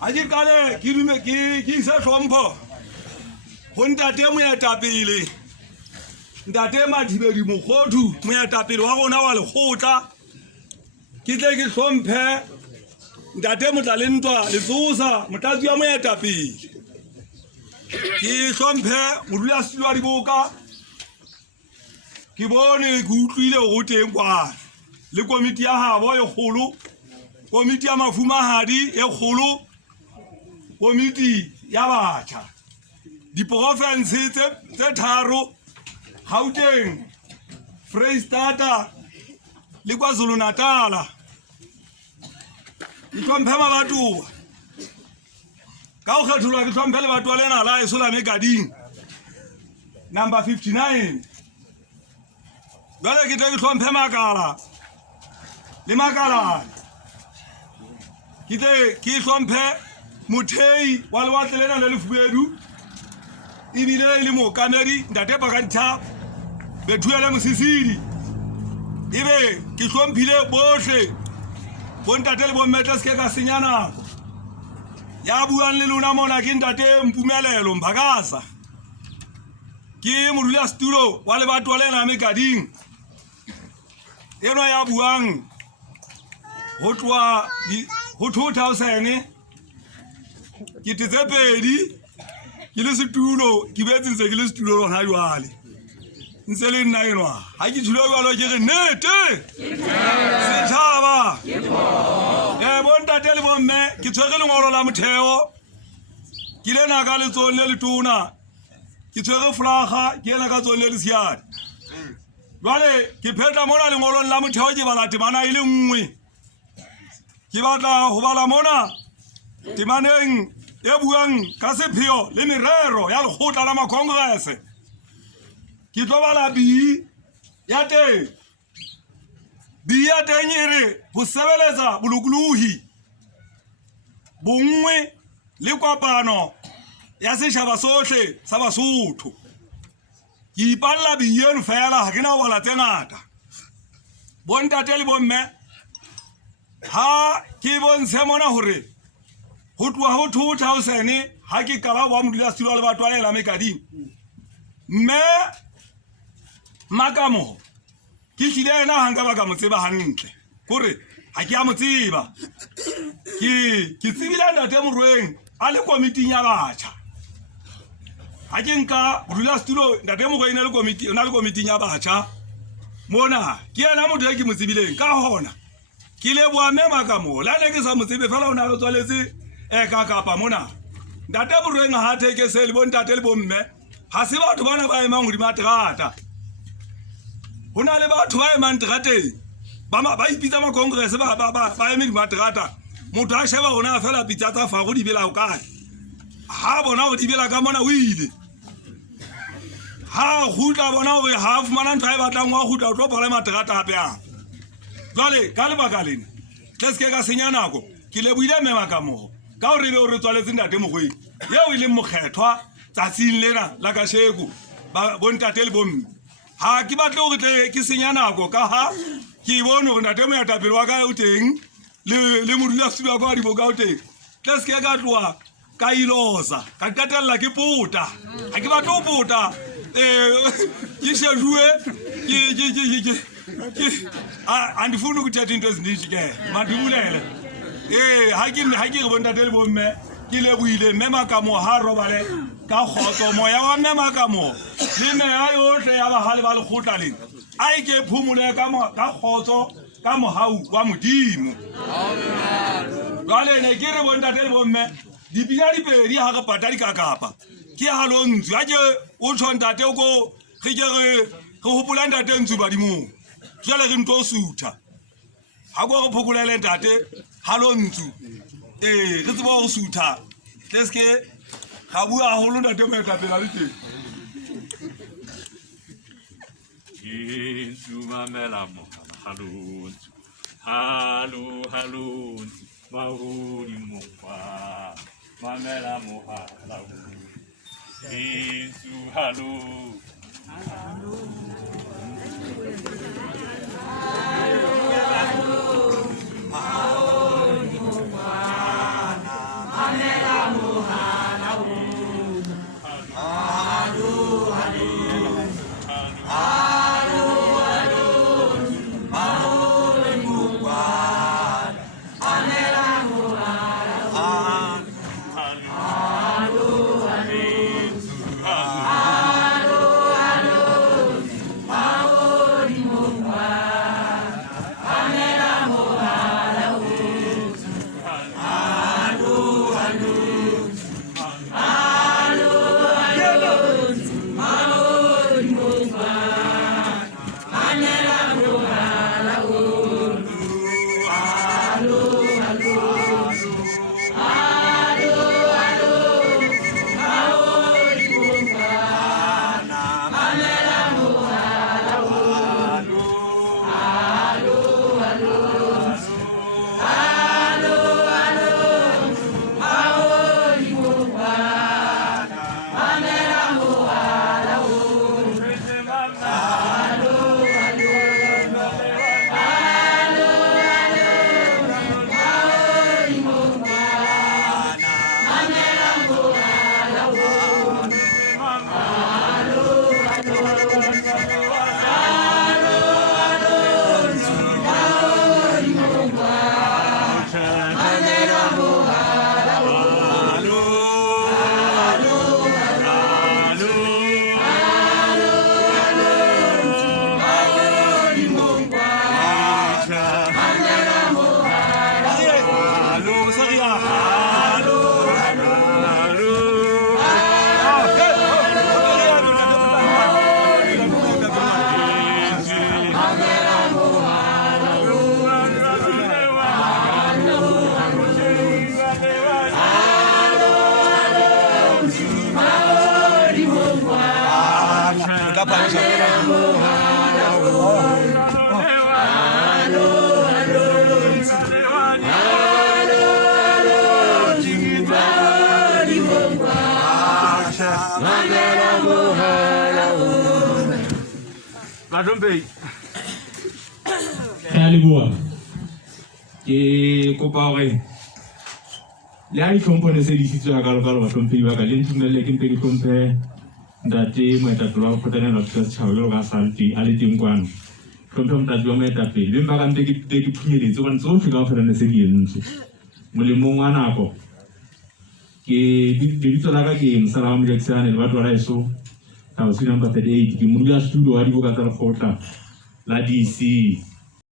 Aji kale kirume ki se trompo. Honda te mo ya tapile. Ntate mathibedi mogodu mo ya tapile wa gona wa legotla. Ke tle ke hlomphe. Ntate motlalentwa le tsosa motlatsi wa mo ya tapile. Ke hlomphe modula silwa diboka. Ke bone ke utlwile go teng kwa. Le komiti ya habo e kgolo. Komiti ya mafumahadi e kgolo. Komiti ya batjha diprovince tse tharo Gauteng, Freistata le KwaZulu-Natal. Itlhomphe mabatoa ka o kgethulwa ke tlhomphe le batho lena la Esola Megading number 59. Jwale ke tle ke tlhomphe Makala le Makala ke tle ke tlhomphe Muthei wa lewatle lena le lefubedu ibile le mo kanedi ntate Pakantha bethuele Mosisidi ibe ke hlomphile bohle bontate le bommetle se ka senyana ya buang le lona mona ke ntate Mpumelelo Mphakasa ke modula stulo wa le batho lena Megading eno ya buang ho twa ho 2000 ke tetsepedi ke le setulo ke betse ke le setulo ha jwale ntse le nna enwa ha ke thulo jwalo ke re nete setjhaba bontate le bomme ke tshwere lengolo la motheo ke lena ka letsohong le letona ke tshwere flaga ke ena ka tsone le siane jwale ke pheta mona lengolong la motheo ke bala temana ile nngwe ke batla ho bala mona temaneng e buang ka sepheo le merero ya lekgotla la makongrese ke tlo bala bi ya teng ere ho sebeletsa bolokolohi bongwe le kopano ya setjhaba sohle sa Basotho ke ipalla bi eno fela ha ke na bala tse ngata bontate le bomme ha ke bontshe mona hore ho tloha ho 2000 ha ke ka ba wa modula stulo le batho a lela Megading mme makamo ke hlile ena hanga ba ka mo tseba hantle hore ha ke a mo tseba ke tsebile ntate Morweng a le komiting ya batjha ha ke nka modula stulo ntate Morweng le komiti ona le komiting ya batjha mona ke ena motho ke mo tsebileng ka hona ke le bua me makamo la ne ke sa mo tsebe fela ona le tswaletse ka Kapa mona ntate Morweng ha theke se le bontate le bomme ha se batho bana ba emang hodima terata hona le batho ba emang terateng ba ipitsa ma congress ba eme hodima terata motho a sheba hona fela pitsa tsa fa go di bela o kae ha bona go di bela ka mona o ile ha gutla bona hore ha fumana ntho e batlang wa gutla o tlo pala materata hape a jwale ka lebaka lena tleske ka senya nako ke le buile me makamo ka o re be o re tswaletse ntate Morweng yeo ile mokgethwa tsatsing lena la ka sheko ba bontate le bomme ha ke batle o re ke senya nako ka ha ke bone hore ntate moetapele wa ka o teng le modula stulo ka di boka o teng tleske ka tloa ka ilosa ka qetella ke pota ha ke batle o pota Ke shejue andifuni ukuthetha into ezininzi ke mandibulele ha ke re bontate le bomme ke lebohile mme Makamo ha robale ka kgotso moya wa mme Makamo le meya yohle ya bahale ba lekgotla lena a ke phumule ka kgotso ka mohau wa Modimo. Jwale ne ke re bontate le bomme dipina dipedi ha re pata dikakapa ke halontswe a ke o tshontate o ko re ke re hopola ntate ntsu badimong jwale re ntlo sutha ha go re phokolele ntate halontswe re tseba go sutha leske ga bua haholo ntate mo etapela le teng Yesu mamela mo halontswe halontswe mahudi mo fa mamela mo halontswe Yesu halontswe Batombe Kaliboa ke kopa hore le a itlhompone se disitswe ka lokalo batompe ba ka le ntumelle ke mpe ke tlhomphe ntate moetapele wa kgotlanela thusa setšhaba jalo ka salti a le teng kwano tlhomphe motate wa moetapele le mpa ka mpe ke phunyeletse gone tsotlhe ka go felane se di entse molemong wa nako ke lebitso la ka ke mosala wa mojakisane le batho ba laeso number 38 ke modula studio wa diboka tsa lekgotla la DC